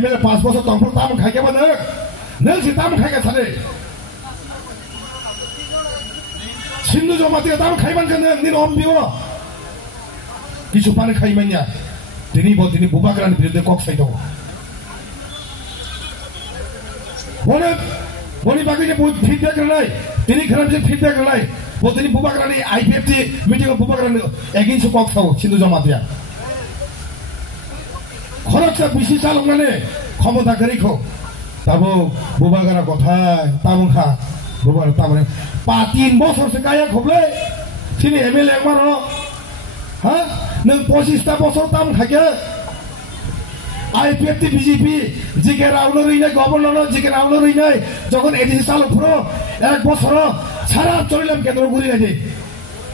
MLA 5 বছর তখন তাম খাইকে বানো নং সি তাম খাইকে সারে সিন্ধু জমাতিয়া তাম খাইমান কেন নিন অম্বিও কিছু পানে খাইমাইয়া তিনি বুবাগ্রানের বিরুদ্ধে কক সাইদ বনি বাকি যে ফিডব্যাক নাই তিনি খারাপ যে ফিডব্যাক নাই তিনি বুবাগ্রানি IPFT মিটিং বুবাগ্রানি এগেইনস্ট কক সাও সিন্ধু জমাতিয়া খরচা বেশি চালক মানে ক্ষমতা করিখো তাবো বুবাগ্রা কথায় তাবো খা বুবাগ্রা তাবো 3 বছরসে গায়া খবলে তিনি MLA একবারও হ্যাঁ নং 25টা বছর তাম খাইকে IPFT BJP জিকে রাউলো রইনাই গভর্নর জিকে রাউলো রইনাই যখন এডিসি চালক পুরো 1 বছর সারা চলিলাম কেন্দ্র ঘুরি নাকি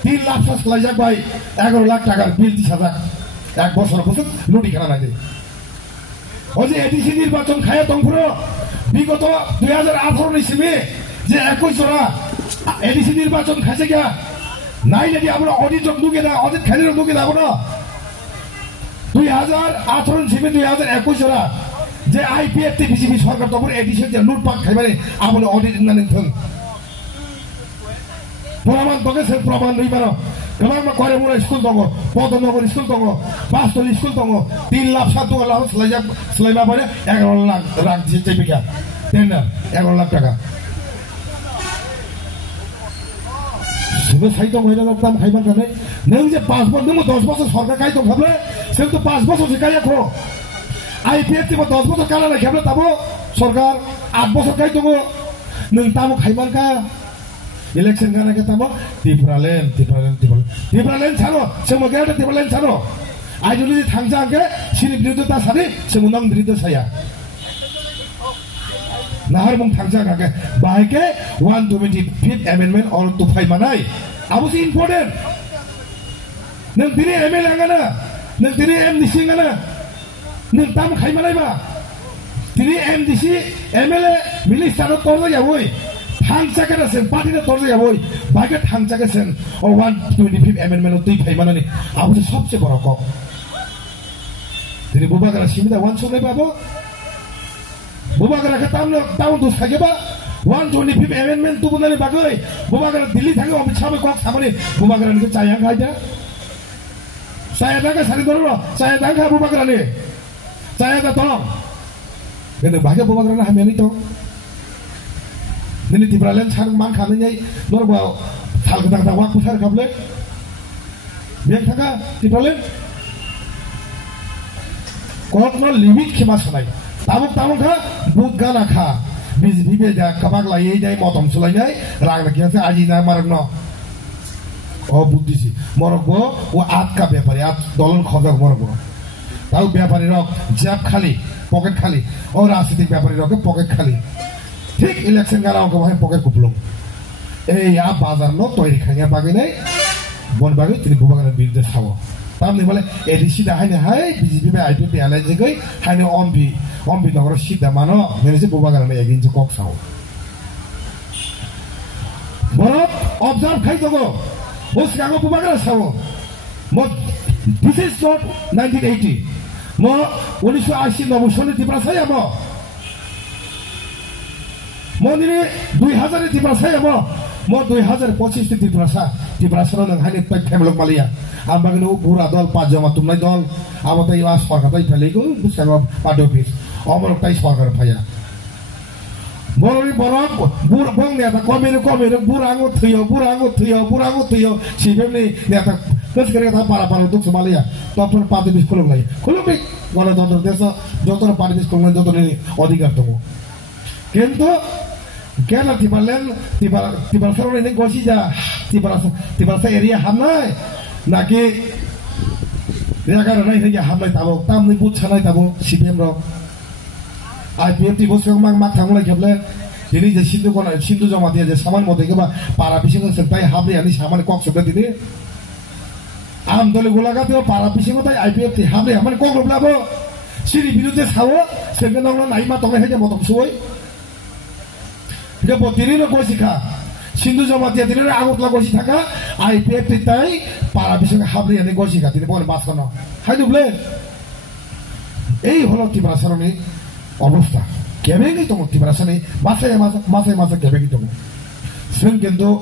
3 লাখ সাসলাই যাক ভাই 11 লাখ টাকার বিল 30,000 1 বছর বছর লুটি খেলা নাকি ওই যে এডিসি নির্বাচন খায় তংপুর বিগত 2018 ইসিমে যে 21 জোড়া এডিসি নির্বাচন খাইছে গিয়া নাই নাকি আমরা অডিট ঢুকে না অডিট খাইলে ঢুকে যাবো না 2018 ইসিমে 2021 জোড়া যে IPFT BJP সরকার তখন এডিসি যে লুটপাট খাইবারে আমরা অডিট না নিন প্রমাণ তোকে সে প্রমাণ রইবার কেমন করে মোরা স্কুল দঙ্গ পদনগর স্কুল দঙ্গ 5 স্কুল দঙ্গ 3 লাখ 7 লাখ স্লাইবা পরে 11 লাখ রাখ দিতে বিকা টেন্ডার 11 লাখ টাকা শুধু সাইতো মহিলা দাম খাইবার কানে নং যে 5 বছর নং 10 বছর সরকার খাইতো খাবলে সে তো 5 বছর সে খাইয়া খো IPFT 10 বছর কালা না খাবলে তাবো সরকার 8 বছর খাইতো নং তাবো খাইবার কা ইলেকশন গানা কে তাবো ত্রিপুরালেন ছাড়ো সে মগে ত্রিপুরালেন ছাড়ো আজ যদি থাংজা আগে সিনি বিরুদ্ধে তা সারি সে মুনং বিরুদ্ধে ছায়া নাহার মং থাংজা আগে বাইকে 125th amendment or to fight manai abu si important nang tini MLA ngana nang tini MDC ngana nang tam khai manai ba tini MDC MLA minister torja yaboi থাংচাকে আছেন পার্টিতে তরজে যাবই বাইকে থাংচাকে আছেন ও 125th amendment তুই ফাই মানানি আবু সবচেয়ে বড় cock তিনি বুবাগ্রা সীমিতা 1 শুনে পাবো বুবাগ্রাকে টাউন তো থাকে বা 125th amendment তো বনানি বাগৈ বুবাগ্রা দিল্লি থাকে অমিত শাহ কক সামনে বুবাগ্রাকে চায়া খাইটা চায়া দাকে সারি ধরো চায়া দাকে বুবাগ্রানে চায়া দা তো কিন্তু ভাগে বুবাগ্রানে হামেনি তো Nini Tibralen sang mang kami nyai norba hal kita wak pusar kable biang taka Tibralen kok no limit kemas nai tabuk ka but gana kha BJP be ja kabak lai jai motom sulai nai rang na kiase aji na marag no o buddhisi morogbo o at ka byapari at dolon khojak morogbo tau byapari rok jab khali pocket khali o rajnitik byapari rok pocket khali ঠিক election গারাও কে ভাই pocket কুপলং এই আ বাজার ন তৈরি খাইয়া বাগে নাই বন বাগে তিনি বুবাগানের বিরুদ্ধে ছাও তামনি বলে এডিসি দা হাইনে হাই BJP বে IPFT আলাই জেগৈ হাইনে অম্বি নগর সিধা মানো নেছে বুবাগানের এগেইনস্ট কক ছাও বরত অবজার্ভ খাই তো বস গাগো বুবাগানের ছাও ম দিস ইজ নট 1980 ম 1980 নবসনে ত্রিপুরা ছাই আমো মন্দিরে 2000 ত্রিপুরা যাব মো 2025 ত্রিপুরা নং হাইনে ফ্যামিলি মালিয়া আমবাগনো বুড়া দল পাঁচ জমা তুমলাই দল আমাতাই ওয়া সরকার তাই ফেলেগো বুঝাব পাড অফিস অমরক তাই সরকার ফায়া বড়ি বড় বুড় বং নেতা কমের বুড়াঙ্গো থইও সিবেমনি নেতা কস করে তা পারা দুখ মালিয়া তখন পাতে বিস খুলুম গণতন্ত্র দেশ যত পার্টি বিস খুলুম যত অধিকার তো কিন্তু কেন তিবাল সরকার ini gosi ja tibar sa area hamnai naki jaga nai hanya hamnai tabo tamni but chanai tabo CPM ro IPFT bosong mak thanglai kheble dini je sindu jama dia je saman mode ke ba para bising sentai habri ani saman kok sobda dini am dole golaga teo para bising tai IPFT habri aman kok roblabo siri biruddhe sawo sengenong nai ma tongai heja motom suoi Dia botirino gosi kha Sindu jamatia dinere agutla gosi thaka IPFT tai para bising habri ani gosi kha tini bon baskono hai duble এই হলো ত্রিপুরাসারণী অবস্থা কেবেগি দङ ত্রিপুরাসারণী মাসে মাসে কেবেগি দङ जों কিন্তু